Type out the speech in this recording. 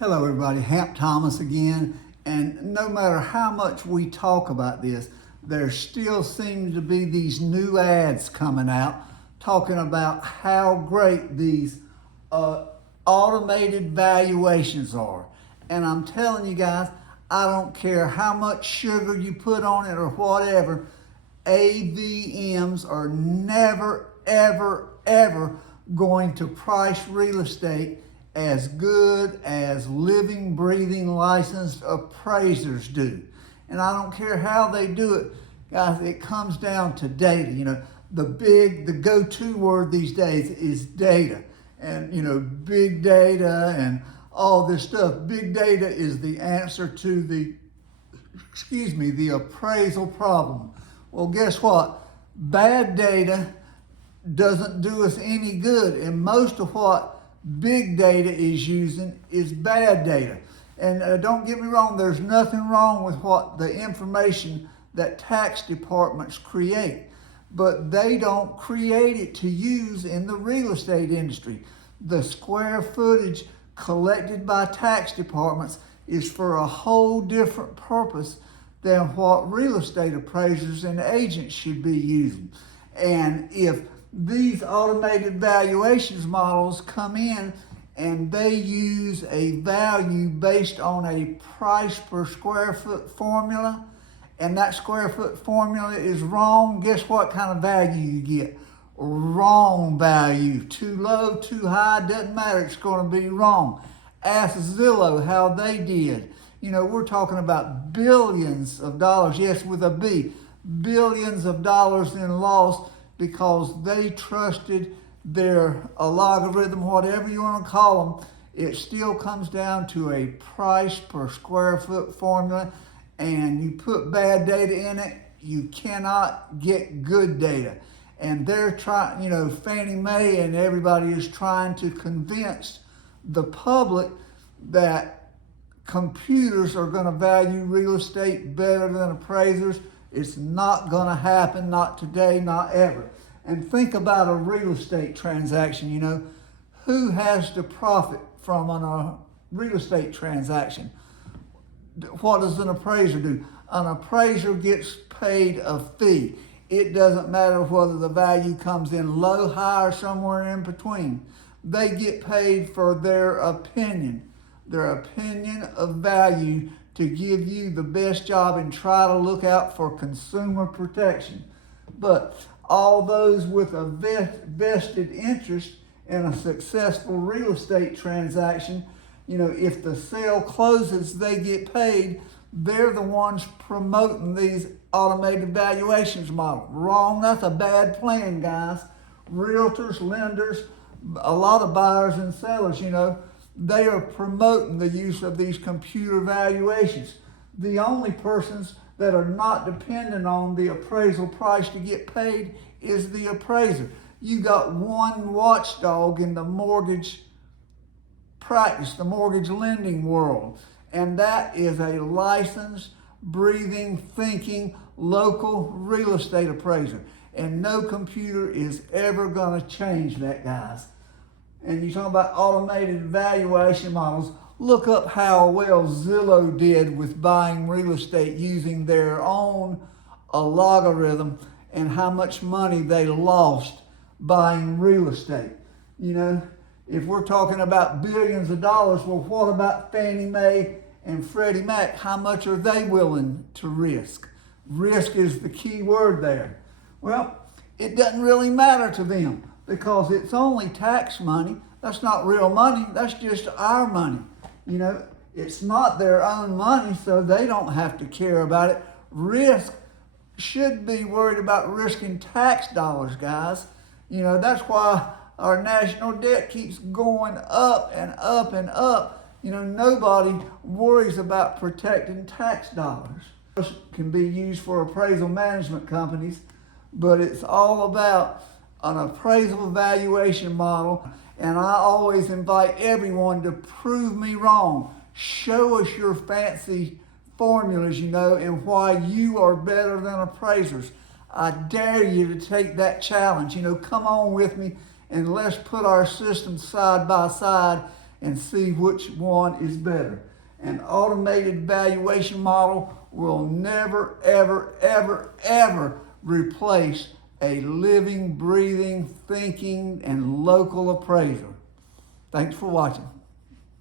Hello everybody, Hamp Thomas again, and no matter how much we talk about this, there still seems to be these new ads coming out talking about how great these automated valuations are. And I'm telling you guys, I don't care how much sugar you put on it or whatever, AVMs are never, ever, ever going to price real estate as good as living, breathing, licensed appraisers do. And I don't care how they do it, guys, it comes down to data. You know, the go-to word these days is data. And, you know, big data and all this stuff. Big data is the answer to the appraisal problem. Well, guess what? Bad data doesn't do us any good. And most of what big data is using is bad data. And don't get me wrong, there's nothing wrong with what the information that tax departments create, but they don't create it to use in the real estate industry. The square footage collected by tax departments is for a whole different purpose than what real estate appraisers and agents should be using. And if these automated valuations models come in and they use a value based on a price per square foot formula, and that square foot formula is wrong, guess what kind of value you get? Wrong value. Too low, too high, doesn't matter, it's going to be wrong. Ask Zillow how they did. You know, we're talking about billions of dollars, yes, with a B, billions of dollars in loss because they trusted their logarithm, whatever you want to call them. It still comes down to a price per square foot formula, and you put bad data in it, you cannot get good data. And they're trying, you know, Fannie Mae and everybody is trying to convince the public that computers are going to value real estate better than appraisers. It's not going to happen, not today, not ever. And think about a real estate transaction, you know. Who has to profit from a real estate transaction? What does an appraiser do? An appraiser gets paid a fee. It doesn't matter whether the value comes in low, high, or somewhere in between. They get paid for their opinion of value, to give you the best job and try to look out for consumer protection. But all those with a vested interest in a successful real estate transaction, you know, if the sale closes, they get paid. They're the ones promoting these automated valuations model. Wrong, that's a bad plan, guys. Realtors, lenders, a lot of buyers and sellers, you know, they are promoting the use of these computer valuations. The only persons that are not dependent on the appraisal price to get paid is the appraiser. You got one watchdog in the mortgage practice, the mortgage lending world, and that is a licensed, breathing, thinking, local real estate appraiser. And no computer is ever going to change that, guys. And you talk about automated valuation models, look up how well Zillow did with buying real estate using their own logarithm and how much money they lost buying real estate. You know, if we're talking about billions of dollars, well, what about Fannie Mae and Freddie Mac? How much are they willing to risk? Risk is the key word there. Well, it doesn't really matter to them because it's only tax money. That's not real money. That's just our money. You know, it's not their own money, so they don't have to care about it. Risk should be worried about risking tax dollars, guys. You know, that's why our national debt keeps going up and up and up. You know, nobody worries about protecting tax dollars. It can be used for appraisal management companies, but it's all about an appraisal valuation model. And I always invite everyone to prove me wrong. Show us your fancy formulas, you know, and why you are better than appraisers. I dare you to take that challenge. You know, come on with me and let's put our systems side by side and see which one is better. An automated valuation model will never, ever, ever, ever replace a living, breathing, thinking, and local appraiser. Thanks for watching.